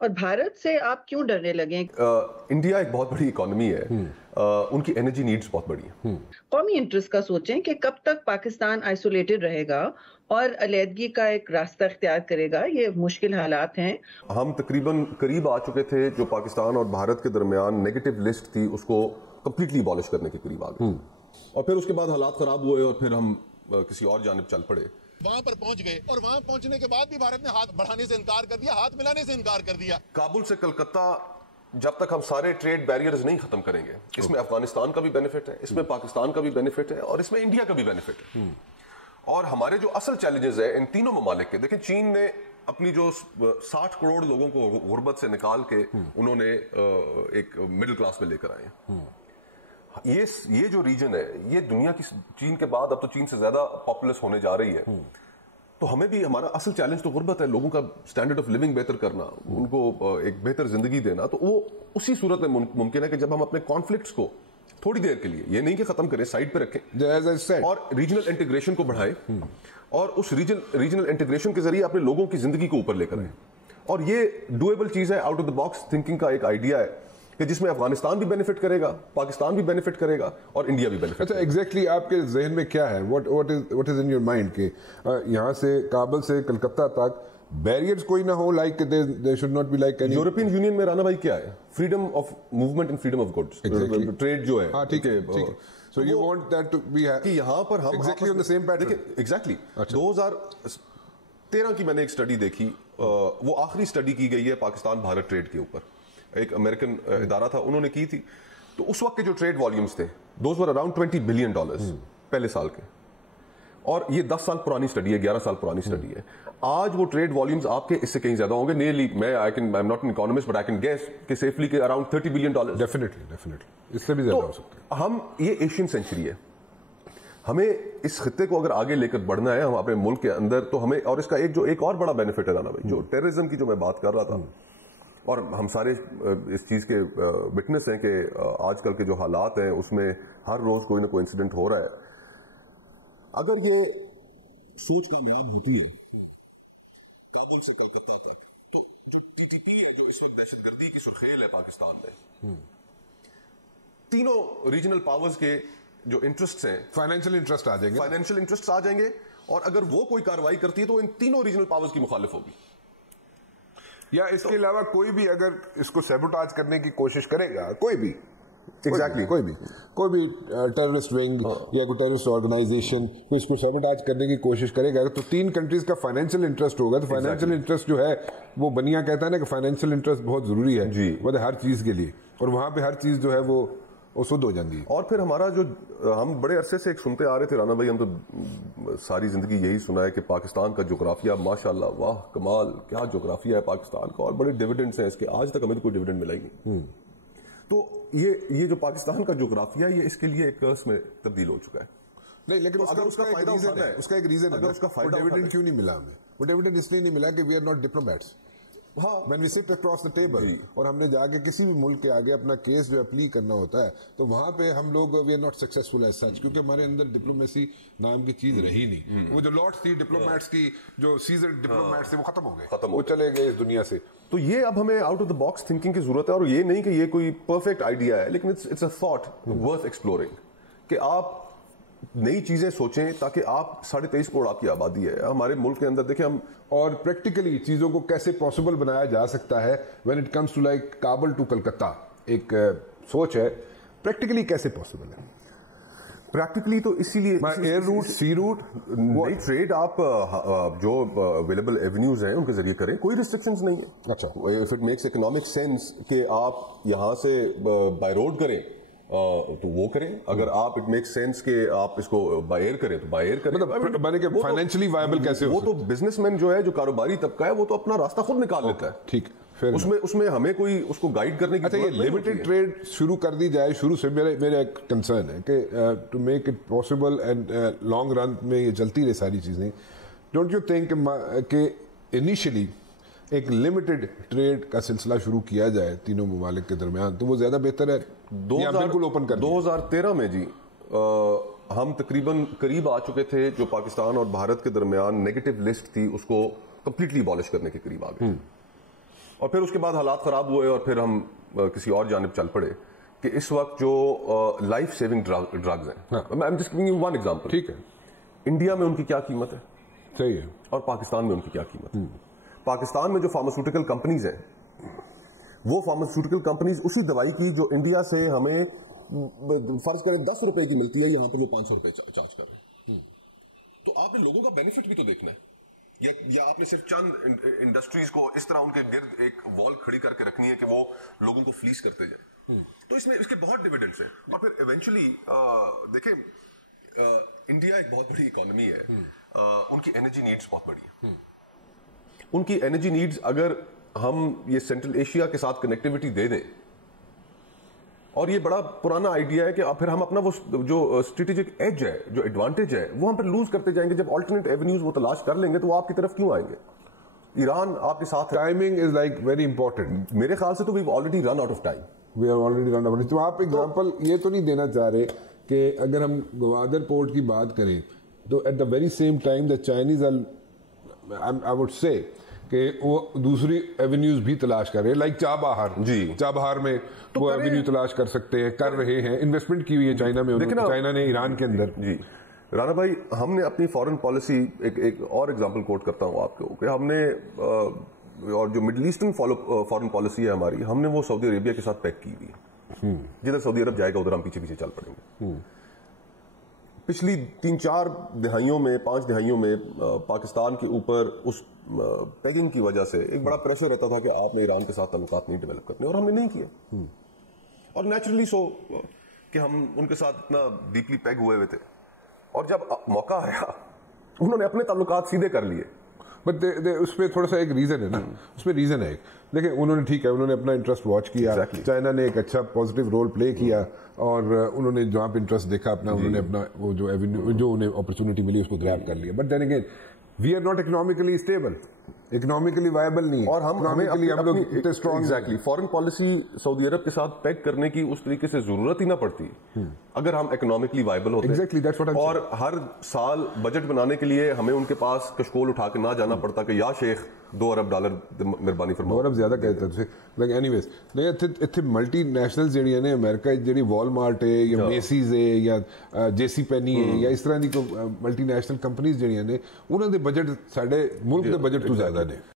اور بھارت سے آپ کیوں ڈرنے لگے؟ انڈیا ایک بہت بڑی اکانومی ہے، ان کی انرجی نیڈز بہت بڑی ہیں۔ قومی انٹرسٹ کا سوچیں کہ کب تک پاکستان آئسولیٹڈ رہے گا اور علیحدگی کا ایک راستہ اختیار کرے گا۔ یہ مشکل حالات ہیں۔ ہم تقریباً قریب آ چکے تھے، جو پاکستان اور بھارت کے درمیان نیگیٹو لسٹ تھی اس کو کمپلیٹلی abolish کرنے کے قریب آ گئے، اور پھر اس کے بعد حالات خراب ہوئے اور پھر ہم کسی اور جانب چل پڑے۔ وہاں پر پہنچ گئے اور وہاں پہنچنے کے بعد بھی بھارت نے ہاتھ بڑھانے سے انکار کر دیا، ہاتھ ملانے سے انکار کر دیا۔ کابل سے کلکتہ جب تک ہم سارے ٹریڈ بیریئرز نہیں ختم کریں گے، اس میں افغانستان کا بھی بینیفٹ ہے، اس میں پاکستان کا بھی بینیفٹ ہے، اور اس میں انڈیا کا بھی بینیفٹ ہے۔ اور ہمارے جو اصل چیلنجز ہیں ان تینوں ممالک کے، دیکھیں چین نے اپنی جو 60 کروڑ لوگوں کو غربت سے نکال کے انہوں نے ایک مڈل کلاس میں لے کر آئے ہیں۔ یہ جو ریجن ہے یہ دنیا کی، چین کے بعد اب تو چین سے زیادہ پاپولس ہونے جا رہی ہے، تو ہمیں بھی ہمارا اصل چیلنج تو غربت ہے، لوگوں کا سٹینڈرڈ آف لیونگ بہتر کرنا، ان کو ایک بہتر زندگی دینا۔ تو وہ اسی صورت میں ممکن ہے کہ جب ہم اپنے کانفلکٹس کو تھوڑی دیر کے لیے، یہ نہیں کہ ختم کریں، سائڈ پہ رکھیں اور ریجنل انٹیگریشن کو بڑھائیں، اور اس ریجنل انٹیگریشن کے ذریعے اپنے لوگوں کی زندگی کو اوپر لے کر آئیں۔ اور یہ ڈویبل چیز ہے، out of the box thinking کا ایک آئیڈیا ہے کہ جس میں افغانستان بھی بینیفٹ کرے گا، پاکستان بھی بینیفٹ کرے گا، اور انڈیا بھی بینیفٹ۔ اچھا ایگزیکٹلی آپ کے ذہن میں کیا ہے، what is in your mind کہ یہاں سے کابل سے کلکتہ تک بیریئرز کوئی نہ ہو، like there should not be like any... European Union میں رانا بھائی کیا ہے؟ Freedom of movement and freedom of goods, trade جو ہے۔ ہاں ٹھیک ہے، so you want that to be کہ یہاں پر ہم exactly on the same pattern۔ Exactly 2013 کی میں نے ایک اسٹڈی دیکھی، وہ آخری اسٹڈی کی گئی ہے پاکستان بھارت ٹریڈ کے اوپر، ایک امریکن ادارہ تھا، انہوں نے کی تھی۔ تو اس وقت کے جو ٹریڈ والیومز تھے دوز ور اراؤنڈ $20 بلین پہلے سال کے، اور یہ 10 سال پرانی اسٹڈی ہے، 11 سال پرانی اسٹڈی ہے۔ آج وہ ٹریڈ والیومز آپ کے اس سے کہیں زیادہ ہوں گے، نیئرلی میں I am not an economist but I can guess کہ سیفلی کہ اراؤنڈ $30 بلین۔ ڈیفینیٹلی اس سے بھی زیادہ ہو سکتا ہے۔ ہم یہ ایشین سینچری ہے، ہمیں اس خطے کو اگر آگے لے کر بڑھنا ہے ہم اپنے ملک کے اندر، تو ہمیں، اور اس کا ایک اور بڑا بینیفٹ ہے رانا بھائی، جو ٹیررزم کی جو میں بات کر رہا تھا، اور ہم سارے اس چیز کے وٹنس ہیں کہ آج کل کے جو حالات ہیں اس میں ہر روز کوئی نہ کوئی انسیڈنٹ ہو رہا ہے۔ اگر یہ سوچ کامیاب ہوتی ہے کابل سے کلکتہ تک، تو جو TTP ہے، جو اس وقت دہشت گردی کی سخیل ہے پاکستان میں، تینوں ریجنل پاورز کے جو انٹرسٹ ہیں، فائنینشیل انٹرسٹ آ جائیں گے، اور اگر وہ کوئی کاروائی کرتی ہے تو ان تینوں ریجنل پاورز کی مخالف ہوگی، یا اس کے علاوہ کوئی بھی اگر اس کو سیبوٹاج کرنے کی کوشش کرے گا، کوئی بھی کوئی بھی ٹیررسٹ ونگ یا کوئی ٹیررسٹ آرگنائزیشن کوئی اس کو سیبوٹاج کرنے کی کوشش کرے گا، تو تین کنٹریز کا فائنینشیل انٹرسٹ ہوگا۔ تو فائنینشیل انٹرسٹ جو ہے وہ بنیا کہتا ہے نا کہ فائنینشیل انٹرسٹ بہت ضروری ہے مطلب ہر چیز کے لیے، اور وہاں پہ ہر چیز جو ہے وہ سد ہو جاتی ہے۔ اور پھر ہمارا جو ہم بڑے عرصے سے ایک سنتے آ رہے تھے رانا بھائی، ہم تو ساری زندگی یہی سنا ہے کہ پاکستان کا جغرافیہ ماشاءاللہ واہ کمال، کیا جغرافیہ ہے پاکستان کا، اور بڑے ڈیویڈنڈز ہیں اس کے، آج تک ہمیں کوئی ڈیویڈنڈ ملا ہی نہیں۔ تو یہ جو پاکستان کا جغرافیہ ہے یہ اس کے لیے ایک کرس میں تبدیل ہو چکا ہے۔ نہیں لیکن اس کا فائدہ ہے، اس کا ایک ریزن ہے، اس کا فائدہ ڈیویڈنڈ کیوں نہیں ملا ہمیں؟ وہ ڈیویڈنڈ اس لیے نہیں ملا کہ we are not diplomats. when we sit across the table اور ہم نے جا کے کسی بھی ملک کے آگے اپنا کیس جو اپلی کرنا ہوتا ہے، تو وہاں پہ ہم لوگ we are not successful as such، کیونکہ ہمارے اندر ڈپلومیسی نام کی چیز رہی نہیں۔ وہ جو لارڈس تھی ڈپلومیٹس کی، جو سیزر ڈپلومیٹس تھے، وہ ختم ہو گئے، وہ چلے گئے اس دنیا سے۔ تو یہ اب ہمیں out of the box thinking کی ضرورت ہے، اور یہ نہیں کہ یہ کوئی پرفیکٹ آئیڈیا ہے، لیکن it's a thought worth exploring, کہ آپ نئی چیزیں سوچیں، تاکہ آپ 23.5 کروڑ آپ کی آبادی ہے ہمارے ملک کے اندر، دیکھیں ہم اور پریکٹیکلی چیزوں کو کیسے پاسبل بنایا جا سکتا ہے when it comes to like Kabul to Calcutta, ایک سوچ ہے پریکٹیکلی کیسے پاسبل ہے۔ پریکٹیکلی تو اسی لیے ایئر روٹ، سی روٹ، نئی ٹریڈ آپ جو اویلیبل ایونیوز ہیں ان کے ذریعے کریں، کوئی ریسٹرکشنز نہیں ہے۔ اچھا، if it makes economic sense کہ آپ یہاں سے بائی روڈ کریں تو وہ کریں، اگر آپ اٹ میک سینس کہ آپ اس کو بائی ایئر کریں تو بائی ایئر کریں، مطلب بنے کہ فائنینشلی وائبل کیسے ہو۔ وہ تو بزنس مین جو ہے، جو کاروباری طبقہ ہے، وہ تو اپنا راستہ خود نکال لیتا ہے، ٹھیک، اس میں ہمیں کوئی اس کو گائیڈ کرنے کی۔ اچھا، یہ لمیٹڈ ٹریڈ شروع کر دی جائے، شروع سے میرا ایک کنسرن ہے کہ to make it possible and long run میں یہ چلتی رہے ساری چیزیں، ڈونٹ یو تھنک کہ انیشلی ایک لمیٹڈ ٹریڈ کا سلسلہ شروع کیا جائے تینوں ممالک کے درمیان، تو وہ زیادہ بہتر ہے یا بالکل اوپن کر؟ 2013 میں جی ہم تقریباً قریب آ چکے تھے، جو پاکستان اور بھارت کے درمیان نیگیٹو لسٹ تھی اس کو کمپلیٹلی abolish کرنے کے قریب آ گئے، اور پھر اس کے بعد حالات خراب ہوئے اور پھر ہم کسی اور جانب چل پڑے کہ اس وقت جو لائف سیونگ ڈرگز ہیں, I'm just giving you one example. ٹھیک ہے, انڈیا میں ان کی کیا قیمت ہے, صحیح ہے, اور پاکستان میں ان کی کیا قیمت ہے. پاکستان میں جو فارماسیوٹیکل کمپنیز ہیں, وہ فارماسیوٹیکل کمپنیز اسی دوائی کی جو انڈیا سے ہمیں فرض کریں 10 روپے کی ملتی ہے, یہاں پر وہ 500 روپے چارج کر رہے ہیں. تو آپ نے لوگوں کا بینیفٹ بھی تو دیکھنا ہے, یا آپ نے صرف چند انڈسٹریز کو اس طرح ان کے گرد ایک وال کھڑی کر کے رکھنی ہے کہ وہ لوگوں کو فلیس کرتے جائیں. تو اس میں اس کے بہت ڈیویڈنڈس ہیں. اور پھر ایونچولی دیکھیں انڈیا ایک بہت بڑی اکانومی ہے, ان کی انرجی نیڈز بہت بڑی ہیں. ان کی انرجی نیڈز اگر ہم یہ سینٹرل ایشیا کے ساتھ کنیکٹیوٹی دے دیں, اور یہ بڑا پرانا آئیڈیا ہے کہ پھر ہم اپنا وہ جو اسٹریٹجک ایج ہے, جو ایڈوانٹیج ہے, وہ ہم پھر لوز کرتے جائیں گے. جب آلٹرنیٹ ایونیوز وہ تلاش کر لیں گے تو وہ آپ کی طرف کیوں آئیں گے؟ ایران آپ کے ساتھ, timing is like very important. میرے خیال سے تو we already run out of time. We are already run out. تو آپ ایگزامپل یہ تو نہیں دینا چاہ رہے کہ اگر ہم گوادر پورٹ کی بات کریں تو at the very same time the Chinese I would say کہ وہ دوسری ایونیوز بھی تلاش کر رہے ہیں, لائک چابہار. جی, چابہار میں وہ ایونیو تلاش کر سکتے ہیں, کر رہے ہیں, انویسٹمنٹ کی ہوئی ہے چائنا میں, چائنا نے ایران کے اندر. جی رانا بھائی, ہم نے اپنی فارن پالیسی ایک اور ایگزامپل کوٹ کرتا ہوں آپ کو, کہ ہم نے اور جو مڈل ایسٹرن فارن پالیسی ہے ہماری, ہم نے وہ سعودی عربیہ کے ساتھ پیک کی ہوئی ہے. جدھر سعودی عرب جائے گا ادھر ہم پیچھے پیچھے چل پڑیں گے. پچھلی 3-4 دہائیوں میں 5 دہائیوں میں پاکستان کے اوپر اس پیجنگ کی وجہ سے ایک بڑا پریشر رہتا تھا کہ آپ نے ایران کے ساتھ تعلقات نہیں ڈیولپ کرنے, اور ہم نے نہیں کیے. اور نیچرلی سو کہ ہم ان کے ساتھ اتنا ڈیپلی پیگ ہوئے تھے, اور جب موقع آیا انہوں نے اپنے تعلقات سیدھے کر لیے. بٹ اس پہ تھوڑا سا ایک ریزن ہے نا, اس پہ ریزن ہے. دیکھیں انہوں نے ٹھیک ہے, انہوں نے اپنا انٹرسٹ واچ کیا, چائنا نے ایک اچھا پازیٹیو رول پلے کیا, اور انہوں نے جہاں پہ انٹرسٹ دیکھا اپنا, انہوں نے اپنا وہ جو ایونیو جو انہیں اپرچونٹی ملی اس کو گریب کر لیا. But then again we are not economically stable, economically viable نہیں ہے, اور ہم exactly foreign policy Saudi Arab کے ساتھ پیک کرنے کی اس طریقے سے ضرورت ہی نہ پڑتی اگر ہم اکنامکلی وائبل ہوتے. اور ہر سال بجٹ بنانے کے لیے ہمیں ان کے پاس کشکول اٹھا کے نہ جانا پڑتا کہ یا شیخ $2 ارب مہربانی فرماؤ. 2 ارب زیادہ کہتے ہیں. اینی ویز اتنے ملٹی نیشنل جہڑیاں نے امریکہ جہی وال مارٹ ہے یا میسیز ہے یا جے سی پینی ہے یا اس طرح کی ملٹی نیشنل کمپنیز جہڑیاں نے, انہوں نے بجٹ ساڈے ملک کے بجٹ تو زیادہ نے.